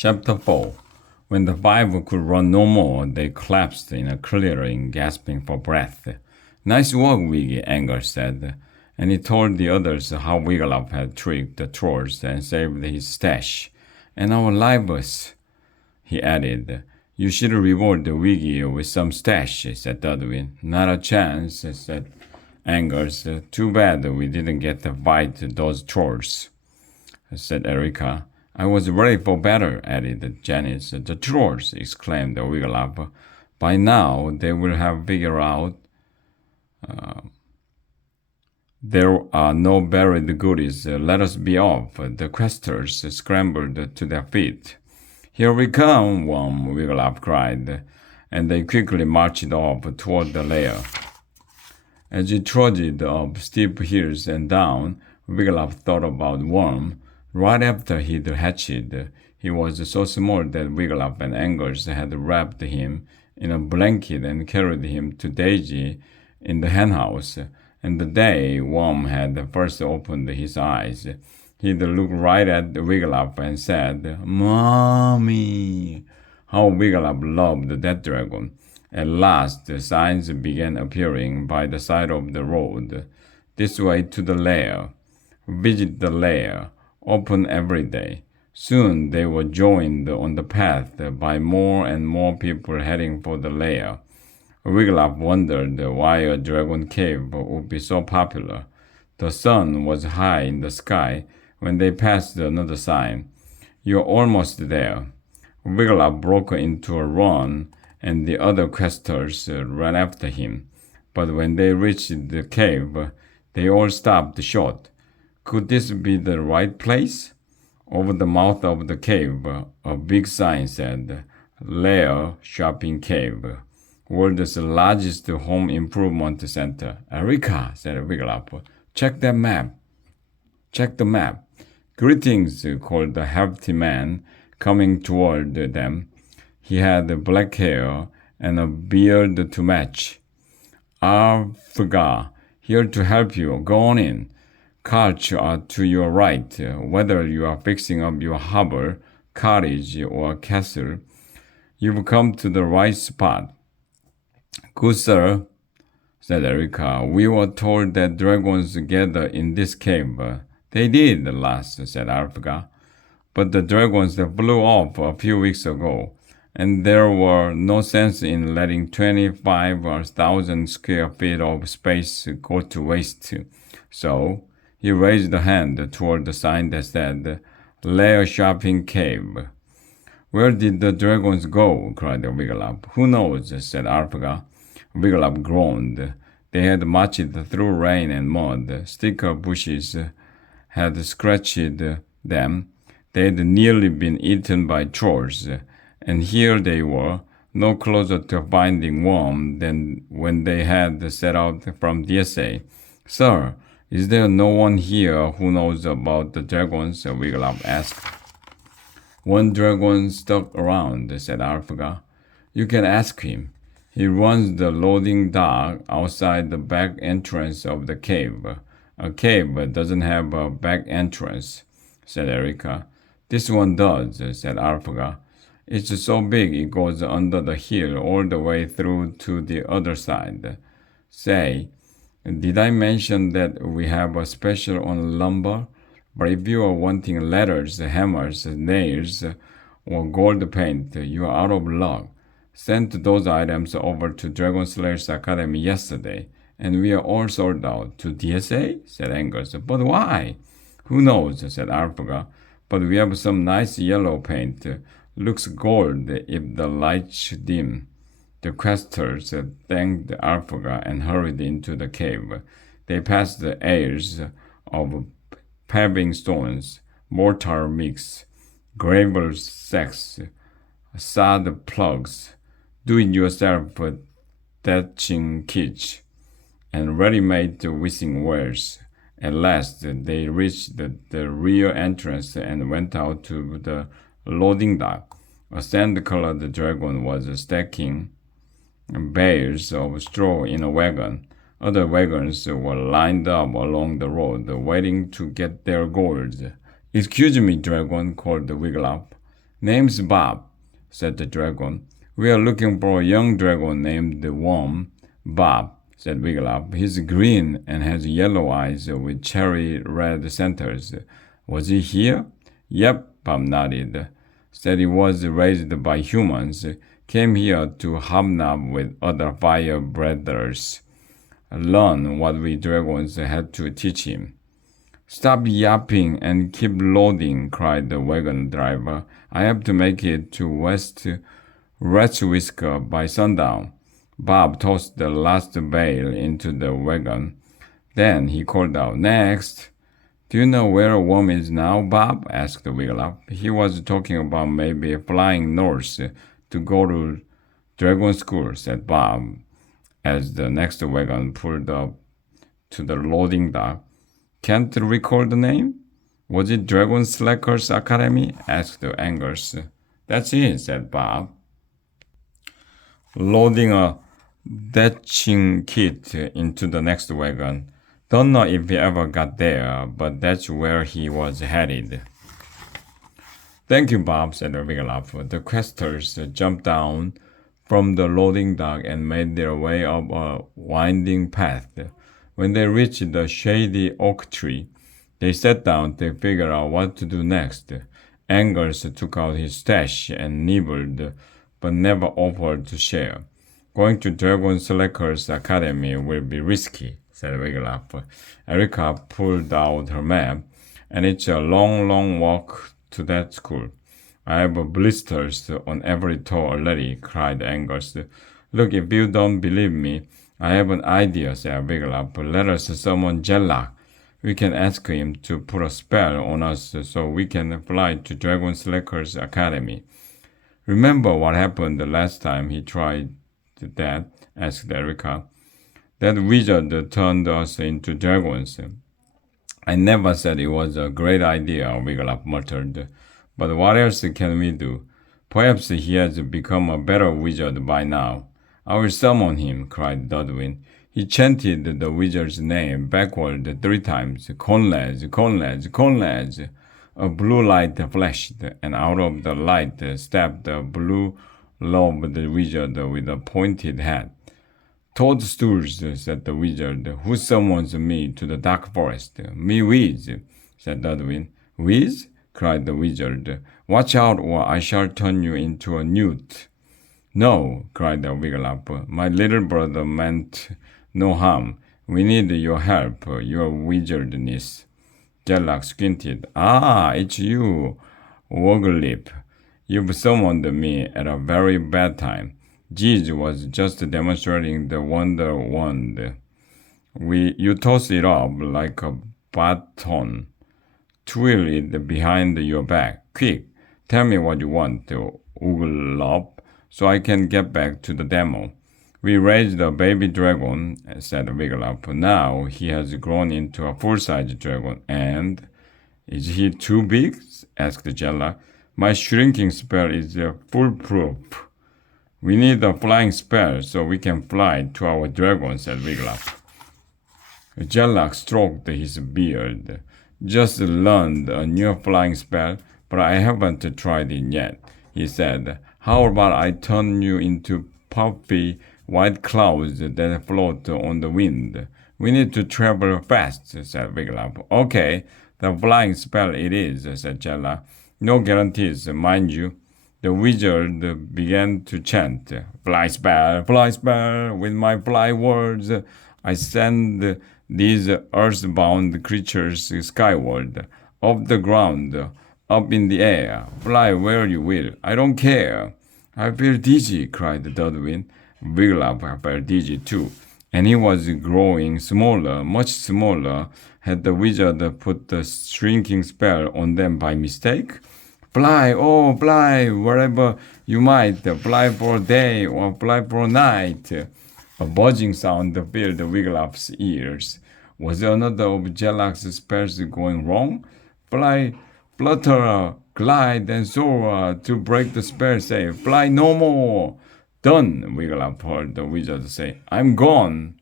Chapter 4. When the five could run no more, they collapsed in a clearing, gasping for breath. Nice work, Wiggy, Anger said, and he told the others how Wigglytuff had tricked the trolls and saved his stash. And our lives, he added. You should reward the Wiggy with some stash, said Dudwin. Not a chance, said Angers. Too bad we didn't get to fight those trolls, said Erica. I was ready for battle, added Janice. The trolls, exclaimed Wigglytuff. By now, they will have figured out there are no buried goodies. Let us be off. The questers scrambled to their feet. Here we come, Worm, Wigglytuff cried, and they quickly marched off toward the lair. As he trudged up steep hills and down, Wigglytuff thought about Worm. Right after he'd hatched, he was so small that Wigglytuff and Angers had wrapped him in a blanket and carried him to Daisy in the henhouse. And the day Worm had first opened his eyes, he'd look right at Wigglytuff and said, Mommy! How Wigglytuff loved that dragon. At last, the signs began appearing by the side of the road. This way to the lair. Visit the lair. Open every day. Soon they were joined on the path by more and more people heading for the lair. Wigglytuff wondered why a dragon cave would be so popular. The sun was high in the sky when they passed another sign. You're almost there. Wigglytuff broke into a run, and the other questers ran after him. But when they reached the cave, they all stopped short. Could this be the right place? Over the mouth of the cave, a big sign said, Lair Shopping Cave, world's largest home improvement center. Erica, said Wigglytuff, check that map. Check the map. Greetings, called the hefty man, coming toward them. He had black hair and a beard to match. Arfga, here to help you. Go on in. Carts are to your right. Whether you are fixing up your harbor, cottage, or castle, you've come to the right spot. Good sir, said Erica. We were told that dragons gather in this cave. They did, last, said Arfga. But the dragons flew off a few weeks ago, and there were no sense in letting 25,000 square feet of space go to waste. So, he raised a hand toward the sign that said, Lair Shopping Cave. Where did the dragons go? Cried Wigglytuff. Who knows? Said Arfga. Wigglytuff groaned. They had marched through rain and mud. Sticker bushes had scratched them. They'd nearly been eaten by trolls. And here they were, no closer to finding Worm than when they had set out from DSA. Sir, is there no one here who knows about the dragons? Wigglytuff asked. One dragon stuck around, said Arfga. You can ask him. He runs the loading dock outside the back entrance of the cave. A cave doesn't have a back entrance, said Erica. This one does, said Arfga. It's so big it goes under the hill all the way through to the other side. Say, did I mention that we have a special on lumber? But if you are wanting ladders, hammers, nails, or gold paint, you are out of luck. Sent those items over to Dragon Slayers Academy yesterday, and we are all sold out. To DSA? Said Angers. But why? Who knows, said Arfga. But we have some nice yellow paint. Looks gold if the lights dim. The questers thanked Arfga and hurried into the cave. They passed the airs of paving stones, mortar mix, gravel sacks, sod plugs, do-it-yourself thatching kits, and ready-made wishing wells. At last, they reached the rear entrance and went out to the loading dock. A sand-colored dragon was stacking bales of straw in a wagon. Other wagons were lined up along the road, waiting to get their gold. Excuse me, dragon, called Wigglytuff. Name's Bob, said the dragon. We are looking for a young dragon named Worm. Bob, said Wigglytuff. He's green and has yellow eyes with cherry red centers. Was he here? Yep, Bob nodded. Said he was raised by humans. Came here to hobnob with other fire breathers. Learn what we dragons had to teach him. Stop yapping and keep loading, cried the wagon driver. I have to make it to West Rat's Whisker by sundown. Bob tossed the last bale into the wagon. Then he called out, Next! Do you know where Worm is now, Bob? Asked Wigglytuff. He was talking about maybe flying north to go to Dragon School, said Bob, as the next wagon pulled up to the loading dock. Can't recall the name? Was it Dragon Slackers Academy? Asked Angus. That's it, said Bob, loading a thatching kit into the next wagon. Don't know if he ever got there, but that's where he was headed. Thank you, Bob, said Wigglytuff. The questers jumped down from the loading dock and made their way up a winding path. When they reached the shady oak tree, they sat down to figure out what to do next. Angus took out his stash and nibbled, but never offered to share. Going to Dragon Slackers Academy will be risky, said Wigglytuff. Erica pulled out her map, and it's a long, long walk to that school. I have blisters on every toe already, cried Angus. Look, if you don't believe me, I have an idea, said Wigglytuff. Let us summon Jellock. We can ask him to put a spell on us so we can fly to Dragon Slackers Academy. Remember what happened the last time he tried that? Asked Erica. That wizard turned us into dragons. I never said it was a great idea, Wigglytuff muttered. But what else can we do? Perhaps he has become a better wizard by now. I will summon him, cried Dudwin. He chanted the wizard's name backward 3 times. Conlads, Conlads, Conlads. A blue light flashed, and out of the light stepped a blue-robed wizard with a pointed hat. Toadstools, said the wizard. Who summons me to the dark forest? Me Wiz, said Dudwin. Wiz? Cried the wizard. Watch out, or I shall turn you into a newt. No, cried the Wigglytuff. My little brother meant no harm. We need your help, your wizardness. Jellock squinted. Ah, it's you, Woglip. You've summoned me at a very bad time. Jeez was just demonstrating the Wonder Wand. You toss it up like a baton. Twirl it behind your back. Quick, tell me what you want, Oglop, so I can get back to the demo. We raised a baby dragon, said Wigglytuff. Now he has grown into a full-size dragon. And is he too big? Asked Jellock. My shrinking spell is foolproof. We need a flying spell so we can fly to our dragon, said Wigglytuff. Jellock stroked his beard. Just learned a new flying spell, but I haven't tried it yet, he said. How about I turn you into puffy white clouds that float on the wind? We need to travel fast, said Wigglytuff. Okay, the flying spell it is, said Jellock. No guarantees, mind you. The wizard began to chant, fly spell, with my fly words. I send these earthbound creatures skyward, off the ground, up in the air. Fly where you will. I don't care. I feel dizzy, cried Dudwin. Wigglytuff felt dizzy too, and he was growing smaller, much smaller. Had the wizard put the shrinking spell on them by mistake? Fly, oh, fly, wherever you might. Fly for a day or fly for a night. A buzzing sound filled Wigglytuff's ears. Was another of Jellock's spells going wrong? Fly, flutter, glide, and soar. To break the spell, say, fly no more. Done, Wigglytuff heard the wizard say. I'm gone.